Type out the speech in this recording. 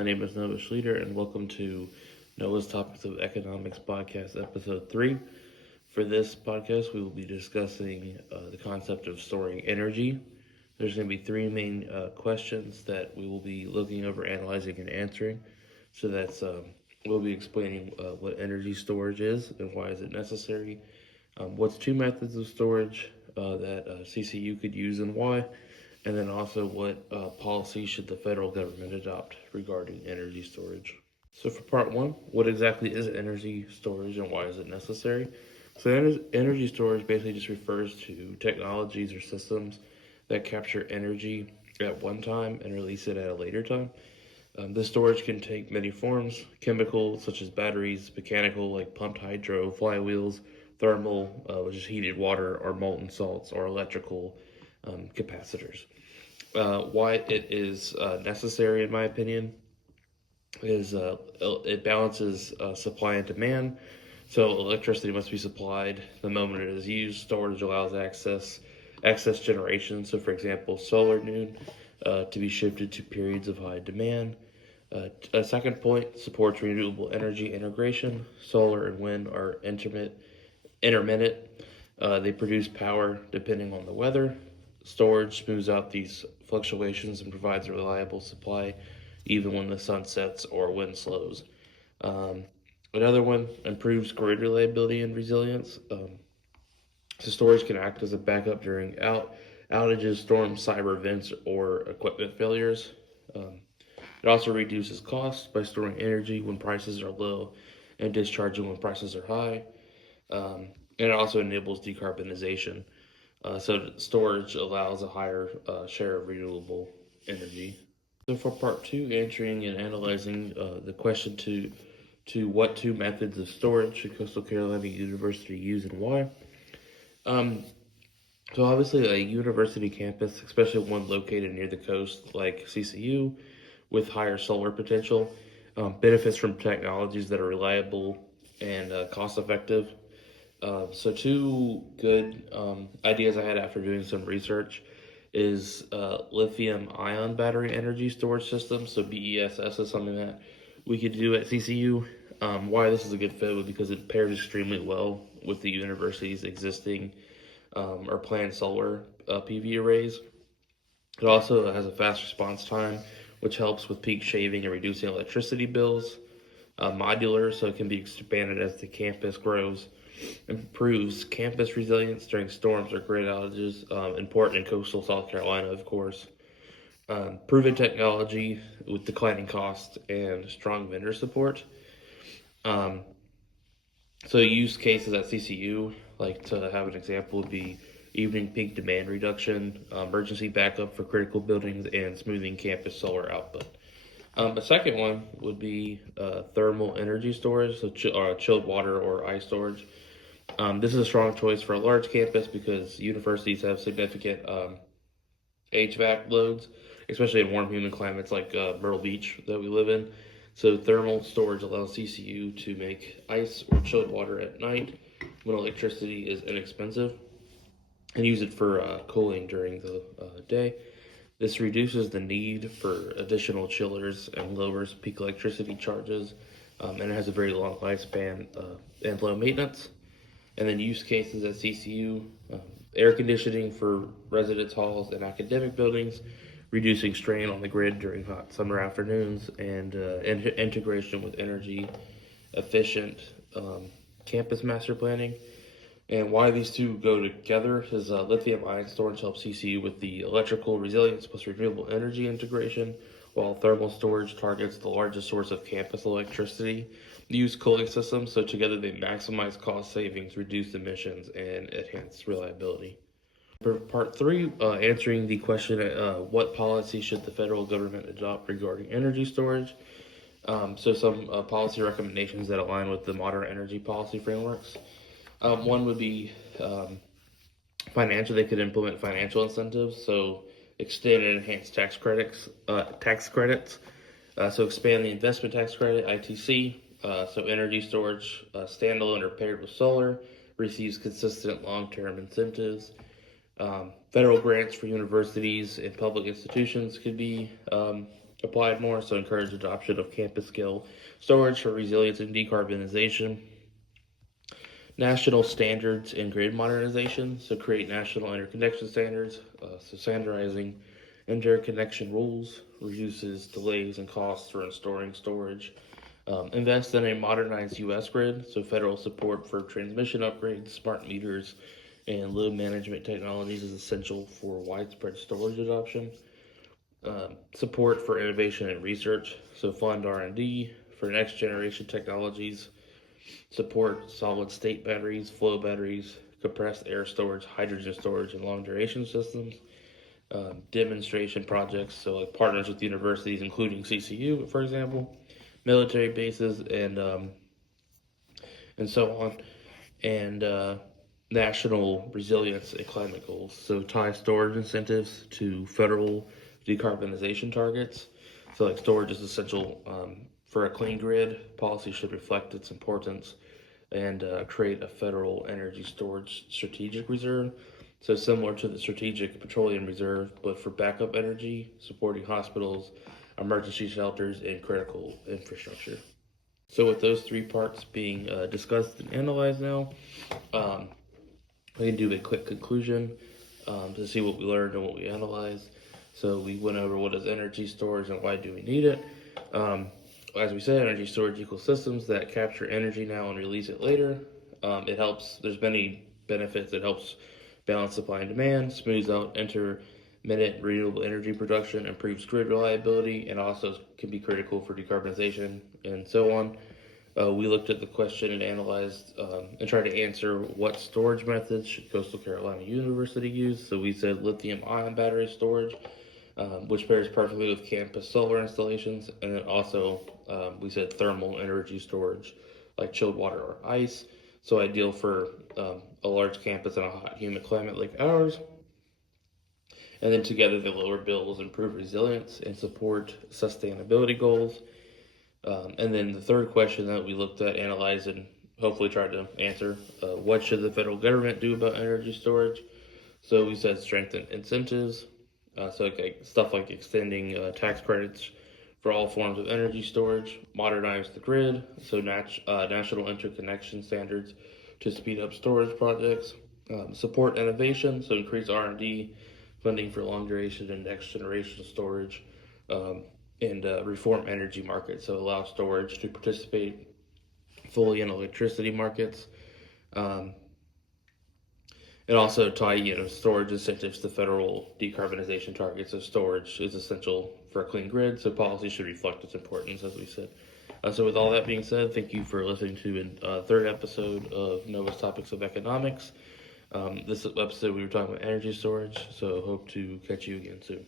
My name is Noah Schleter, and welcome to Noah's Topics of Economics Podcast, Episode 3. For this podcast, we will be discussing the concept of storing energy. There's going to be three main questions that we will be looking over, analyzing, and answering. So we'll be explaining what energy storage is and why is it necessary. What's two methods of storage that CCU could use and why? And then also what policy should the federal government adopt regarding energy storage. So for part one, what exactly is energy storage and why is it necessary? So energy storage basically just refers to technologies or systems that capture energy at one time and release it at a later time. This storage can take many forms: chemical, such as batteries; mechanical, like pumped hydro, flywheels; thermal, which is heated water or molten salts; or electrical, capacitors. Why it is necessary, in my opinion, is it balances supply and demand. So electricity must be supplied the moment it is used. Storage allows excess generation. So, for example, solar noon to be shifted to periods of high demand. A second point supports renewable energy integration. Solar and wind are intermittent. They produce power depending on the weather. Storage smooths out these fluctuations and provides a reliable supply even when the sun sets or wind slows. Another one improves grid reliability and resilience. So storage can act as a backup during outages, storms, cyber events, or equipment failures. It also reduces costs by storing energy when prices are low and discharging when prices are high. And it also enables decarbonization. So storage allows a higher share of renewable energy. So for part two, answering and analyzing the question to what two methods of storage should Coastal Carolina University use and why. Um, so obviously a university campus, especially one located near the coast like CCU with higher solar potential, benefits from technologies that are reliable and cost effective. So two good ideas I had after doing some research is lithium ion battery energy storage system. So BESS is something that we could do at CCU. Why this is a good fit was because it pairs extremely well with the university's existing or planned solar PV arrays. It also has a fast response time, which helps with peak shaving and reducing electricity bills. Modular, so it can be expanded as the campus grows. Improves campus resilience during storms or grid outages, important in coastal South Carolina, of course. Proven technology with declining cost and strong vendor support. Um, so use cases at CCU, like to have an example, would be evening peak demand reduction, emergency backup for critical buildings, and smoothing campus solar output. A second one would be thermal energy storage, so chilled water or ice storage. This is a strong choice for a large campus because universities have significant HVAC loads, especially in warm, humid climates like Myrtle Beach that we live in. So thermal storage allows CCU to make ice or chilled water at night when electricity is inexpensive and use it for cooling during the day. This reduces the need for additional chillers and lowers peak electricity charges, and it has a very long lifespan and low maintenance. And then use cases at CCU, air conditioning for residence halls and academic buildings, reducing strain on the grid during hot summer afternoons, and integration with energy efficient campus master planning. And why these two go together is lithium ion storage helps CCU with the electrical resilience plus renewable energy integration, while thermal storage targets the largest source of campus electricity. Use cooling systems, so together they maximize cost savings, reduce emissions, and enhance reliability. For part three, answering the question, what policy should the federal government adopt regarding energy storage? So some policy recommendations that align with the modern energy policy frameworks. One would be financial. They could implement financial incentives, so extend and enhance tax credits. So expand the investment tax credit (ITC). So energy storage, standalone or paired with solar, receives consistent long-term incentives. Federal grants for universities and public institutions could be applied more, so encourage adoption of campus scale storage for resilience and decarbonization. National standards and grid modernization, so create national interconnection standards, so standardizing interconnection rules reduces delays and costs for storing storage. Invest in a modernized U.S. grid, so federal support for transmission upgrades, smart meters, and load management technologies is essential for widespread storage adoption. Support for innovation and research, so fund R&D for next generation technologies. Support solid state batteries, flow batteries, compressed air storage, hydrogen storage, and long duration systems. Demonstration projects, so like partners with universities, including CCU, for example, military bases, and so on, and national resilience and climate goals. So tie storage incentives to federal decarbonization targets. So like storage is essential for a clean grid. Policy should reflect its importance and create a federal energy storage strategic reserve. So similar to the Strategic Petroleum Reserve, but for backup energy, supporting hospitals, emergency shelters, and critical infrastructure. So with those three parts being discussed and analyzed now, we can do a quick conclusion to see what we learned and what we analyzed. So we went over what is energy storage and why do we need it. As we said, energy storage equals systems that capture energy now and release it later. It helps, there's many benefits. It helps balance supply and demand, smooths out intermittent renewable energy production, improves grid reliability, and also can be critical for decarbonization and so on. We looked at the question and analyzed and tried to answer what storage methods should Coastal Carolina University use. So we said lithium ion battery storage, which pairs perfectly with campus solar installations. And then also we said thermal energy storage, like chilled water or ice. So ideal for a large campus in a hot, humid climate like ours. And then together they lower bills, improve resilience, and support sustainability goals. And then the third question that we looked at, analyzed, and hopefully tried to answer, what should the federal government do about energy storage? So we said strengthen incentives, so like stuff like extending tax credits for all forms of energy storage, modernize the grid, so national interconnection standards to speed up storage projects, support innovation, so increase R&D, funding for long duration and next generation storage, and reform energy markets, so allow storage to participate fully in electricity markets, and also tie storage incentives to federal decarbonization targets. So storage is essential for a clean grid, so policy should reflect its importance, as we said. So with all that being said, thank you for listening to a third episode of Nova's Topics of Economics. This episode we were talking about energy storage, so hope to catch you again soon.